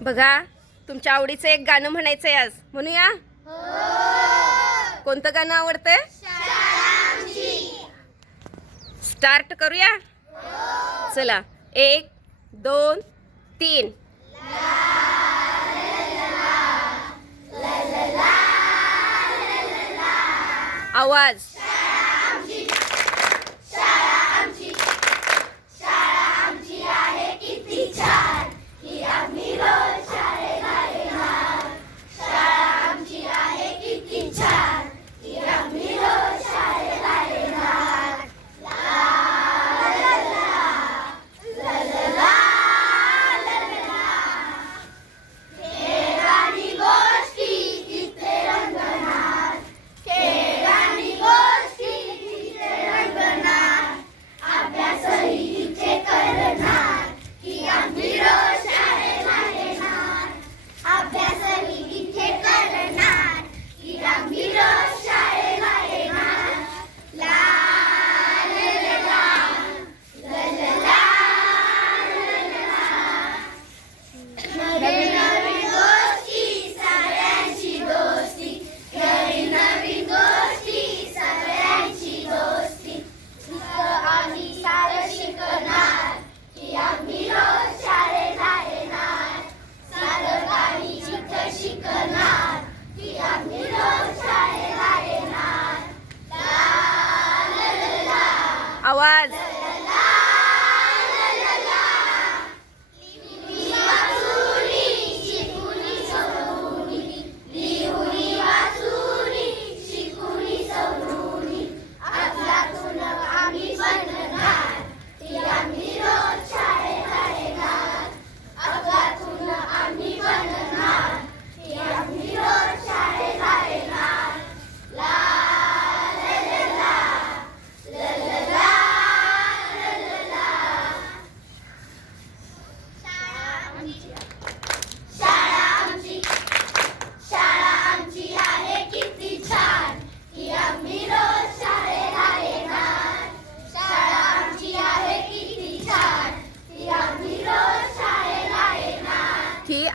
बघा तुमच्या आवडीचं एक गाणं म्हणायचंय आज. म्हणूया? कोणतं गाणं आवडतंय? स्टार्ट करूया? चला. एक दोन तीन. आवाज.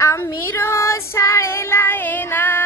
आम्ही रोज शाळेला येणार.